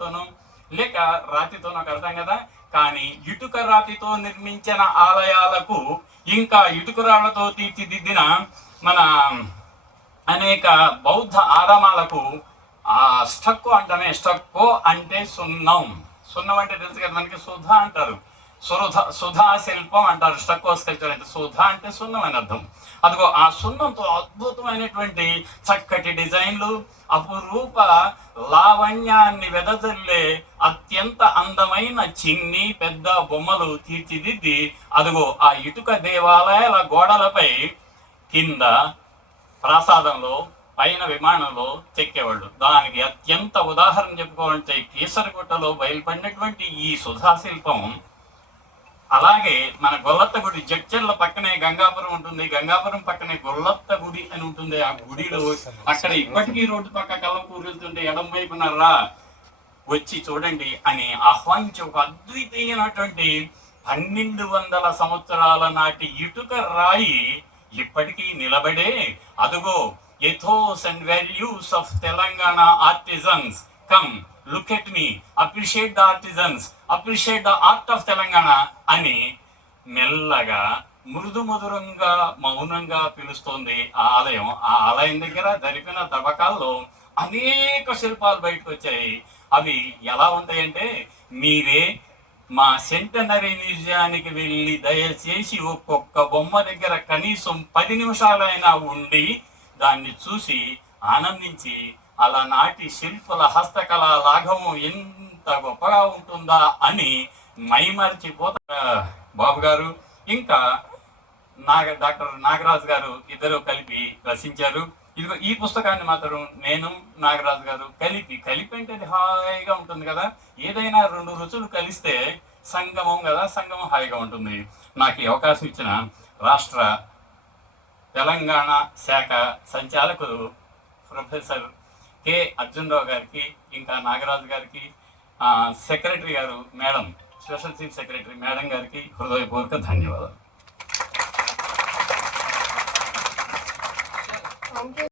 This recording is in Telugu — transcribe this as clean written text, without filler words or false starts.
తోనో లేక రాతితోనో కడతాం కదా. కానీ ఇటుక రాతితో నిర్మించిన ఆలయాలకు ఇంకా ఇటుక రాళ్లతో తీర్చిదిద్దిన మన అనేక బౌద్ధ ఆరామాలకు ఆ స్టక్కో అంటామే. స్టక్కో అంటే సున్నం. సున్నం అంటే తెలుసు కదా మనకి. సుధ అంటారు, సుధా శిల్పం అంటారు. స్టక్కో స్కల్ప్చర్ అంటే సుధ అంటే సున్నం అని అర్థం. అదిగో ఆ సున్నంతో అద్భుతమైనటువంటి చక్కటి డిజైన్లు, అపురూప లావణ్యాన్ని వెదజల్లే అత్యంత అందమైన చిన్ని పెద్ద బొమ్మలు తీర్చిదిద్ది అదిగో ఆ ఇటుక దేవాలయాల గోడలపై కింద ప్రాసాదంలో పైన విమానంలో చెక్కేవాళ్ళు. దానికి అత్యంత ఉదాహరణ చెప్పుకోవాలంటే కీసరగుట్టలో బయలుపడినటువంటి ఈ సుధాశిల్పం. అలాగే మన గొల్లత్త గుడి జడ్చర్ల పక్కనే గంగాపురం ఉంటుంది. గంగాపురం పక్కనే గొల్లత్త గుడి అని ఉంటుంది. ఆ గుడిలో అక్కడ ఇప్పటికీ రోడ్డు పక్క కళ్ళకూరు వెళ్తుంటే ఎడం వైపున రా వచ్చి చూడండి అని ఆహ్వానించి ఒక అద్వితీయమైనటువంటి 1200 సంవత్సరాల నాటి ఇటుక రాయి ఇప్పటికీ నిలబడే అదుగో ethos and values of Telangana artisans come look at me, appreciate the artisans, appreciate the art of Telangana అని మెల్లగా మృదు మధురంగా మౌనంగా పిలుస్తోంది ఆ ఆలయం. ఆ ఆలయం దగ్గర జరిపిన తవ్వకాల్లో అనేక శిల్పాలు బయటకు వచ్చాయి. అవి ఎలా ఉంటాయంటే మీరే మా సెంటనరీ మ్యూజియానికి వెళ్ళి దయచేసి ఒక్కొక్క బొమ్మ దగ్గర కనీసం 10 నిమిషాలైనా ఉండి దాన్ని చూసి ఆనందించి అలనాటి శిల్పుల హస్తకళ లాఘవం ఎంత గొప్పగా ఉంటుందా అని మైమర్చిపోతా. బాబు గారు ఇంకా డాక్టర్ నాగరాజు గారు ఇద్దరు కలిపి రచించారు. ఇదిగో ఈ పుస్తకాన్ని మాత్రం నేను నాగరాజు గారు కలిపి అంటే అది హాయిగా ఉంటుంది కదా. ఏదైనా 2 రుచులు కలిస్తే సంగమం కదా, సంగమం హాయిగా ఉంటుంది. నాకు ఈ అవకాశం ఇచ్చిన రాష్ట్ర తెలంగాణ శాఖ సంచాలకులు ప్రొఫెసర్ కె అర్జునరావు గారికి, ఇంకా నాగరాజు గారికి, సెక్రటరీ గారు madam, special chief secretary madam గారికి హృదయపూర్వక ధన్యవాదాలు.